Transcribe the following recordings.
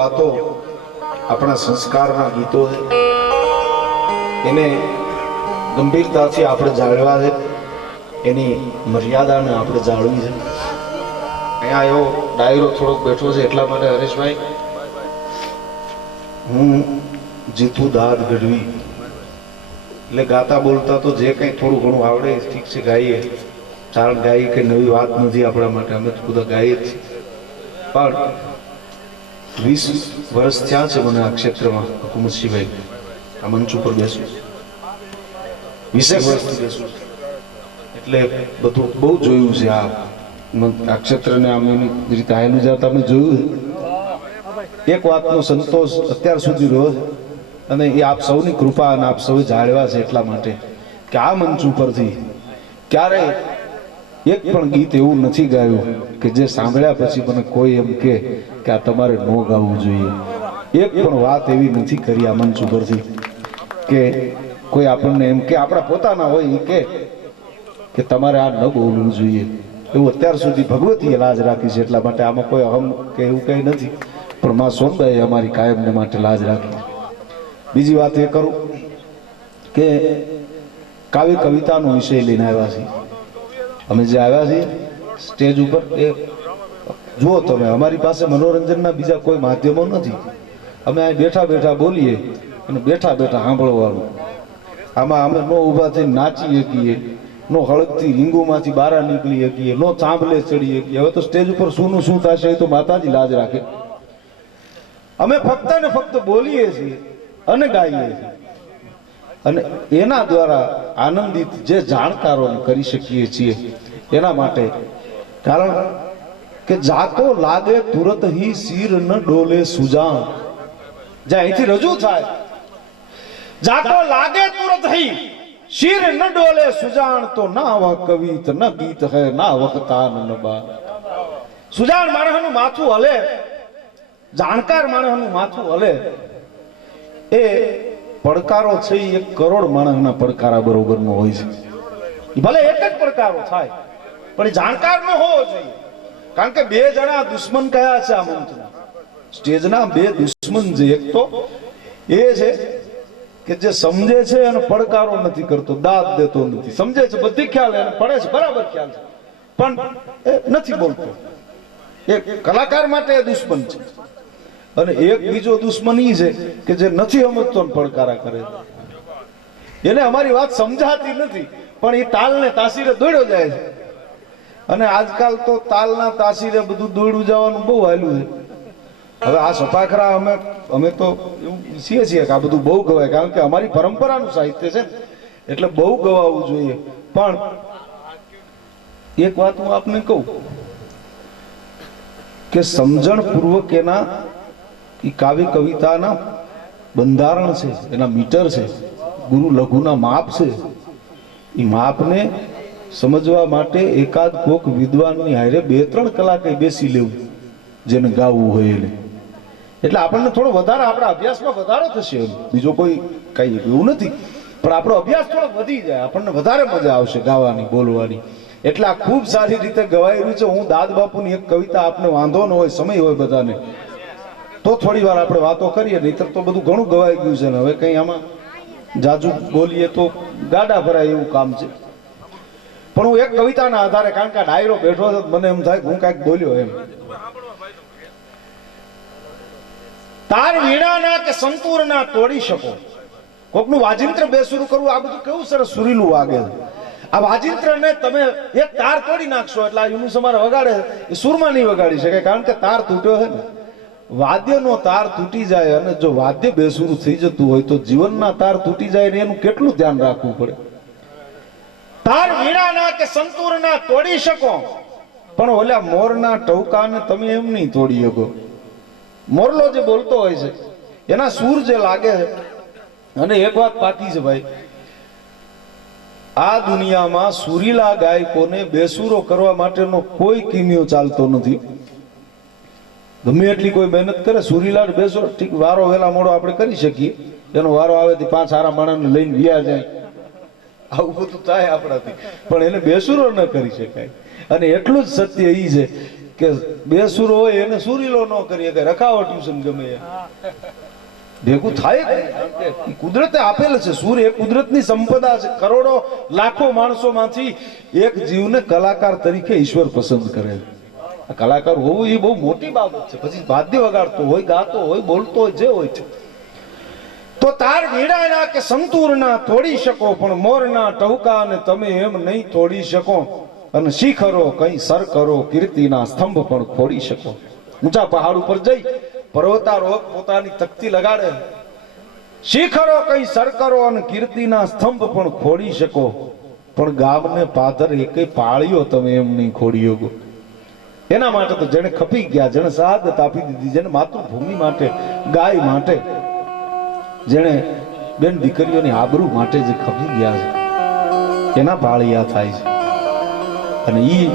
વાતો આપણા સંસ્કારના ગીતો છે, એને ગંભીરતાથી આપણે જાળવા છે, એની મર્યાદાને આપણે જાળવી છે. અહીંયા એવો ડાયરો થોડોક બેઠો છે એટલા માટે હરેશભાઈ, હું જીતુ દાદ ગઢવી એટલે ગાતા બોલતા તો જે કંઈ થોડું ઘણું આવડે ઠીક છે, ગાઈએ. ચાલ ગાઈ કે નવી વાત નથી આપણા માટે, અમે તો બધા ગાઈએ જ છીએ. પણ 20 વર્ષ થયા છે મને આ ક્ષેત્રમાં, હુકુમતસિંહભાઈ આ મંચ ઉપર બેસું 20 વર્ષથી બેસું, એટલે બધું બહુ જોયું છે. આ ક્ષેત્રને આમ એની રીતે આવેલું જતા અમે જોયું. એક વાતનો સંતોષ અત્યાર સુધી રહ્યો છે, અને એ આપ સૌની કૃપા અને આપ સૌએ જાળવ્યા છે એટલા માટે કે આ મંચ ઉપરથી ક્યારેય એક પણ ગીત એવું નથી ગાયું કે જે સાંભળ્યા પછી મને કોઈ એમ કે આ તમારે ન ગાવું જોઈએ. એક પણ વાત એવી નથી કરી આ મંચ ઉપરથી કે કોઈ આપણને એમ કે આપણા પોતાના હોય કે તમારે આ ન બોલવું જોઈએ. એવું અત્યાર સુધી ભગવતીએ લાજ રાખી છે, એટલા માટે આમાં કોઈ અહમ કે એવું કંઈ નથી, પણ માં સોનબાઈએ અમારી કાયમને માટે લાજ રાખી. બીજી વાત એ કરું કે કાવ્ય કવિતાનો વિષય લઈને આવ્યા છીએ અમે. જે આવ્યા છીએ સ્ટેજ ઉપર એ જુઓ તમે, અમારી પાસે મનોરંજનના બીજા કોઈ માધ્યમો નથી. અમે અહીં બેઠા બેઠા બોલીએ અને બેઠા બેઠા સાંભળવાનું. આમાં અમે નો ઊભા થઈને નાચી શકીએ, નો હળગથી રીંગોમાંથી બહાર નીકળી શકીએ, નો ચાંબલે ચડી શકીએ. હવે તો સ્ટેજ ઉપર શું શું થશે એ તો માતાજી લાજ રાખે. અમે ફક્ત ને ફક્ત બોલીએ છીએ અને ગાઈએ છીએ, અને એના દ્વારા આનંદિત જે જાણકારોને કરી શકીએ છીએ. એના માટે કારણ કે જાકો લાગે તુરત હી શીર ન ડોલે સુજાણ. જ્યાં અહીંથી રજૂ થાય, જાકો લાગે તુરત હી શીર ન ડોલે સુજાણ, તો ના વહ કવિત ન ગીત હે ના વખતાન ન બા. સુજાણ માણસનું માથું હલે, જાણકાર માણસનું માથું હલે, એ પડકારો છે એ 1 કરોડ માણસના પડકારા બરોબરનો હોય છે. ભલે એક જ પડકારો થાય પણ એ જાણકાર નો હોવો જોઈએ. કારણ કે 2 જણા દુશ્મન કયા છે આ મંચના, સ્ટેજના 2 દુશ્મન છે. એક તો એ છે કે જે સમજે છે અને પડકારો નથી કરતો, દાદ દેતો નથી. સમજે છે, બધી ખ્યાલ એને પડે છે, બરાબર ખ્યાલ છે, પણ એ નથી બોલતો. એક કલાકાર માટે એ દુશ્મન છે. અને એક બીજો દુશ્મન ઈ છે કે જે નથી સમજતો ને પડકારા કરે. એને અમારી વાત સમજાતી નથી, પણ એ તાલને તાસીરે દોડ્યો જાય છે. અને આજકાલ તો તાલના તાસીરે બધું દોડ્યું જવાનું બહુ હાલ્યું છે. હવે આ સપાખરા અમે તો એવું ઈચ્છીએ છીએ કે આ બધું બહુ ગવાય, કારણ કે અમારી પરંપરાનું સાહિત્ય છે એટલે બહુ ગવાવું જોઈએ. પણ એક વાત હું આપને કહું કે સમજણ પૂર્વક એના એ કાવ્ય કવિતાના બંધારણ છે, એના મીટર છે, ગુરુ લઘુના માપ છે. એ માપને સમજવા માટે એકાદ કોક વિદ્વાનની હારે 2-3 કલાકે બેસી લેવું જેને ગાવું હોય એને. એટલે આપણને થોડો વધારે આપણા અભ્યાસમાં વધારો થશે. બીજો કોઈ કઈ એવું નથી, પણ આપણો અભ્યાસ થોડો વધી જાય, આપણને વધારે મજા આવશે ગાવાની બોલવાની. એટલે આ ખૂબ સારી રીતે ગવાઈ રહ્યું છે. હું દાદ બાપુની એક કવિતા આપને વાંધો ન હોય, સમય હોય બધાને, તો થોડી વાર આપણે વાતો કરીએ. નહીતર તો બધું ઘણું ગવાઈ ગયું છે ને હવે કંઈ આમાં જાજુ બોલીએ તો ગાડા ભરાય એવું કામ છે. પણ હું એક કવિતાના આધારે, કારણ કે ડાયરો બેઠો છે, મને એમ થાય હું કાંઈક બોલ્યો એમ. તાર વીણાના કે સંતૂરના તોડી શકો. કોકનું વાજિંત્ર બેસુરું કરવું, આ બધું કેવું સરસ સુરીલું વાગે છે. આ વાજિંત્રને તમે એક તાર તોડી નાખશો એટલે આ યુનુસ અમારે વગાડે એ સુરમાં નહીં વગાડી શકે, કારણ કે તાર તૂટ્યો છે ને. વાદ્યનો તાર તૂટી જાય અને જો વાદ્ય બેસુરું થઈ જતું હોય તો જીવનના તાર તૂટી જાય ને એનું કેટલું ધ્યાન રાખવું પડે. તાર વીણાના કે સંતૂરના તોડી શકો, પણ ઓલા મોરના ટવકાને તમે એમ નહીં તોડી શકો. મોરલો જે બોલતો હોય છે એના સૂર જે લાગે છે. અને એક વાત પાકી છે ભાઈ, આ દુનિયામાં સુરીલા ગાયકોને બેસુરો કરવા માટેનો કોઈ કિમિયો ચાલતો નથી. ગમે એટલી કોઈ મહેનત કરે, સુરીલા બેસુરો ઠીક વારો વેલા મોડો આપણે કરી શકીએ, એનો વારો આવે તો 5 સારા માણસને લઈને વ્યા જાય, આવું બધું થાય આપણાથી, પણ એને બેસુરો ન કરી શકાય. અને એટલું જ સત્ય એ છે કે બેસુરો હોય એને સુરીલો ન કરી શકે. રખાવો ટ્યુશન ગમે ભેગું થાય જ નહીં. કુદરતે આપેલ છે. સૂર એ કુદરતની સંપદા છે. કરોડો લાખો માણસોમાંથી એક જીવને કલાકાર તરીકે ઈશ્વર પસંદ કરે. કલાકાર હોવું એ બહુ મોટી બાબત છે. પછી વાદ્ય વગાડતો હોય, ગાતો હોય, બોલતો હોય, જે હોય છે. તો તાર વીણાના કે સંતૂરના તોડી શકો, પણ મોરના ટહુકાને તમે એમ નહીં તોડી શકો. અને શિખરો કઈ સર કરો, કીર્તિના સ્તંભ પણ ખોડી શકો. ઊંચા પહાડ ઉપર જઈ પર્વતારોહક પોતાની તકતી લગાડે, શિખરો કઈ સર કરો અને કીર્તિના સ્તંભ પણ ખોડી શકો, પણ ગામને પાદર એકે પાળ્યો તમે એમ નહીં ખોડી શકો. એના માટે તો જેને ખપી ગયા, જેને શહાદત આપી દીધી, જેને માતૃભૂમિ માટે, ગાય માટે, જેને બેન દીકરીઓની આબરૂ માટે જે ખપી ગયા છે, એના પાળિયા થાય છે. અને ઈ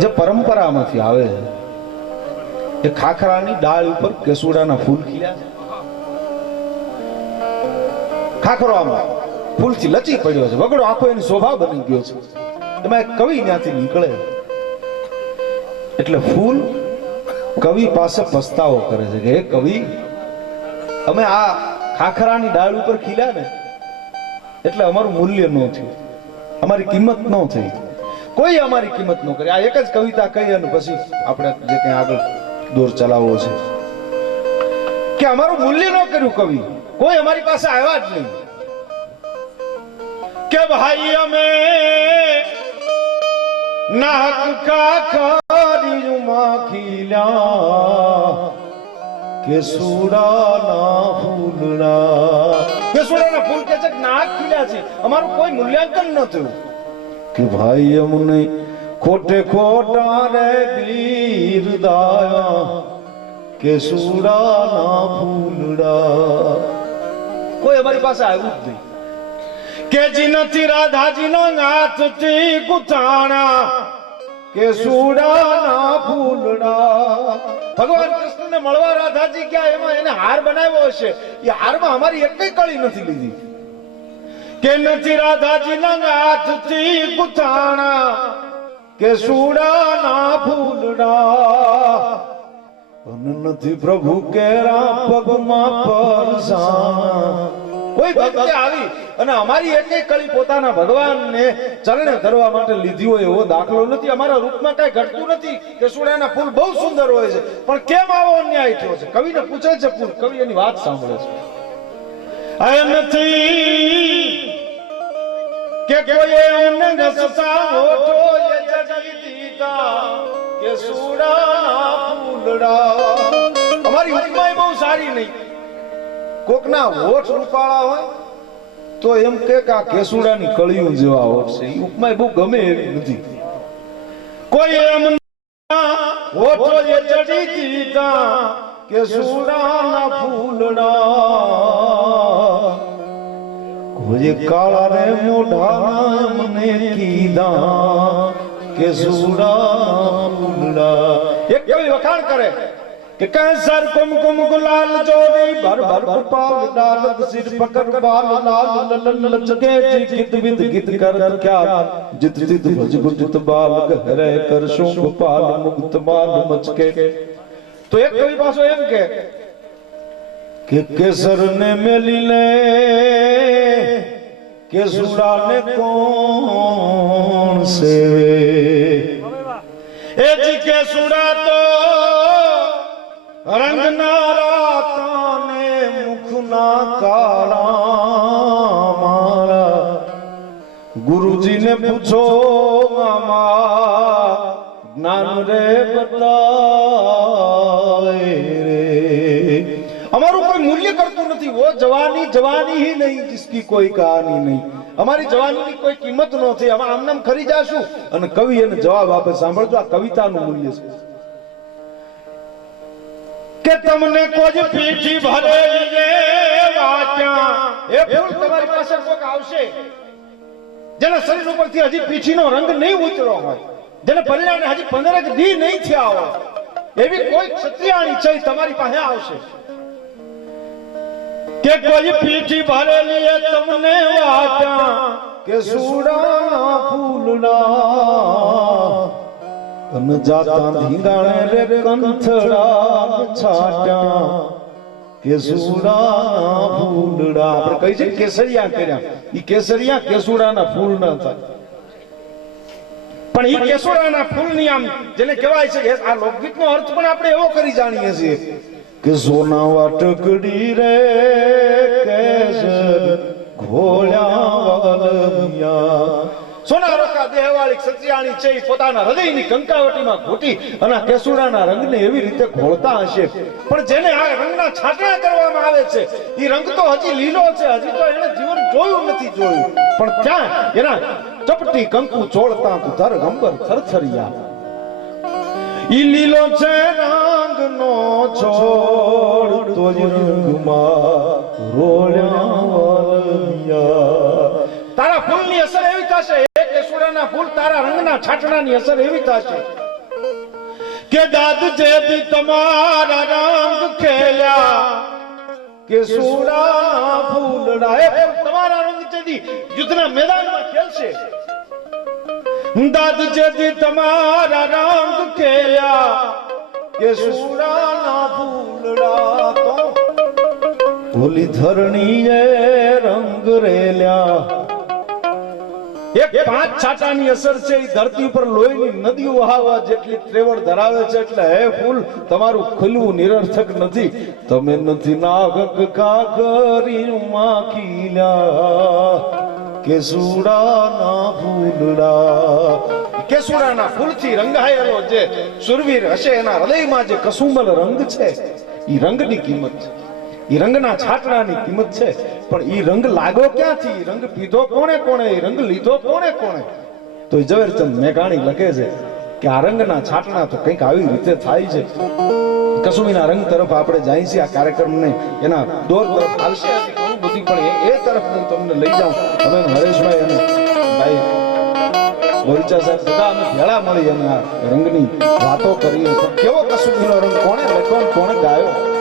જે પરંપરામાંથી આવે છે, એ ખાખરાની ડાળ ઉપર કેસુડાના ફૂલ ખીલ્યા છે. ખાખરો આમાં ફૂલથી લચી પડ્યો છે, વગડો આખો એની શોભા બની ગયો છે. એમાં એક કવિ ત્યાંથી નીકળે, એટલે ફૂલ કવિ પાસે પસ્તાવો કરે છે કે હે કવિ, અમે આ ખાખરાની ડાળ ઉપર ખીલ્યા ને એટલે અમારું મૂલ્ય ન થયું, અમારી કિંમત ન થઈ, કોઈ અમારી કિંમત ન કરી. આ એક જ કવિતા કહી અને પછી આપણે જે કંઈ આગળ દોર ચલાવવો છે કે અમારું મૂલ્ય ન કર્યું કવિ, કોઈ અમારી પાસે આવ્યા જ નહીં. કે ભાઈ અમે નાક કાખરીમાં ખીલ્યા કેસુડાના ફૂલડા. કેસુડાના ફૂલ કે છે નાક ખીલ્યા છે, અમારું કોઈ મૂલ્યાંકન ન થયું. કે ભાઈ અમને ખોટે ખોટા રે બિરદાયા કેસુડાના ફૂલડા. કોઈ અમારી પાસે આવ્યું જ નહીં. કે જીનથી રાધાજીનો નાથથી ગુથાણા કેસુડાના ફૂલડા. ભગવાન કૃષ્ણને મળવા રાધાજી ગયા, એમાં એને હાર બનાવ્યો હશે, એ હારમાં અમારી એકઈ કળી નથી લીધી. કે નથી રાધાજીના નાથથી ગુથાણા કેસુડાના ફૂલડા. નથી પ્રભુ કેરા પગમાં પરસાણા. કોઈ ભક્તિ આવી અને અમારી એકઈ કળી પોતાના ભગવાનને ચરણે ધરવા માટે લીધી હોય એવો દાખલો નથી. અમારા રૂપમાં કઈ ઘટતું નથી. કેસુડાના ફૂલ બહુ સુંદર હોય છે, પણ કેમ આવો અન્યાય થયો છે? કવિને પૂછે છે ફૂલ, કવિ એની વાત સાંભળે છે. આ નથી કે કોઈ અમને ઘસતા હોઠો એ જડી દીધા કેસુડાના ફૂલડા. અમારી ઉપમાય બહુ સારી નહીં. કોકના હોઠ રૂપાળા હોય તો એમ કે આ કેસુડાની કળીઓ જેવા હોઠ છે, એ ઉપમાય બહુ ગમે એવી નથી. કોઈ એમ હોઠો એ ચડી દીધા કેસુડાના ફૂલડા. કોઈ કાળા રે મોઢા મને કીધા કેસુડાના ફૂલડા. એક કવિ વખાણ કરે કે કેસર કુમકુમ ગુલાલ જોડી ભર ભર ગોપાલ ડાલત સિર પકડ બાલ લાલ લલન લચકે ગીત વિદ ગીત કર ક્યા જીત જીત ભજ ગુંજિત બાલ ગહરે કરશું ગોપાલ મુક્ત બાલ મચકે. તો એક કવિ પાછો એમ કે કેસર ને મેલી લે કેસુડા ને કોણ સેવે. એ જી કેસુડા તો રંગના રાતાને મુખના કાળા મારા. ગુરુજીને પૂછો મામા જ્ઞાન રે બતાવે રે. અમારું કોઈ મૂલ્ય કરતું નથી. વો જવાની જવાની ही नहीं जिसकी कोई कहानी नहीं. અમારી જવાનીની કોઈ કિંમત ન થઈ. અમે આમનામ ખરી જાશું. અને કવિ એને જવાબ આપે, સાંભળજો આ કવિતાનું મૂલ્ય છે. કે તમને કોઈ પીઠી ભરેલી રે વાક્યા. એ ફૂલ તમારી પાસે કોક આવશે જેના શરીર ઉપરથી હજી પીઠીનો રંગ નહીં ઉતર્યો હોય, જેને પરિણામે હજી 15 દી નહીં થયા હોય, એવી કોઈ ક્ષત્રિયાણી છે તમારી પાસે આવશે. કે કોઈ પીઠી ભરેલી એ તમને વાક્યા કેસુડા ફૂલડા તન જાતા ધીંગાણે રે કંથડા છાટ્યા કેસુડા ફૂલડા આપણે કહી છે કેસરિયા કર્યા ઈ કેસરિયા કેસુડાના ફૂલ ન હતા પણ ઈ કેસુડાના ફૂલની આમ જેને કહેવાય છે કે આ લોકગીતનો અર્થ પણ આપણે એવો કરી જાણીએ છીએ કે સોના વાટકડી રે કેસર ઘોળ્યા વલમિયા સોના રોકા દેહવાળી સત્યાણી છે પોતાના હૃદયની કંકાવટીમાં ઘૂંટી અને કેસુડાના રંગને એવી રીતે ઘોળતા હશે પણ જેને આ રંગના છાંટણા કરવામાં આવે છે એ રંગ તો હજી લીલો છે હજી તો એને જીવન જોયું નથી જોયું પણ ત્યાં એના ચપટી કંકુ ચોળતા ધર ગંબર થરથરિયા ઈ લીલો છે રંગનો છોડ તો જ રંગમાં રોળ્યા વલમિયા તારા ફૂલની અસર એવી થશે કેસુડાના ફૂલ તારા રંગના છાટણાની અસર એવી થશે કે દાદ જેથી તમારા રંગ ખેલ્યા કેસુડા ફૂલડા એ તમારા રંગ જેથી યુદ્ધના મેદાનમાં ખેલશે દાદ જેથી તમારા રંગ ખેલ્યા કેસુડાના ફૂલડા તો ભૂલી ધરણીએ રંગ રેલ્યા એક પાંચ છાટાની અસર છે એ ધરતી ઉપર લોહીની નદીઓ વહાવા જેટલી ત્રેવડ ધરાવે છે એટલે હે ફૂલ તમારું ખુલવું નિરર્થક નથી તમે નથી નાગક કાકરીમાં ખીલ્યા કેસુડાના ફૂલડા કેસુડાના ફૂલથી રંગાયેલો જે સુરવીર હશે એના હૃદયમાં જે કસુંબલ રંગ છે એ રંગની કિંમત છે ઈ રંગના છાટણાની કિંમત છે પણ ઈ રંગ લાગ્યો ક્યાંથી રંગ પીધો કોણે કોણે ઈ રંગ લીધો કોણે કોણે તો ઝવેરચંદ મેઘાણી લખે છે કે આ રંગના છાટણા તો કંઈક આવી રીતે થાય છે કસુંબીના રંગ તરફ આપણે જાય છે આ કાર્યક્રમને એના દોર તરફ હાલશે ઘણું બધી પણ એ તરફ હું તમને લઈ જાઉં હવે હરેશભાઈ અને ભાઈ ગોરીચા સાહેબ બધા અમે ભેળા મળી અને આ રંગની વાતો કરીએ કેવો કસુંબીનો રંગ કોણે લખ્યો કોણે ગાયો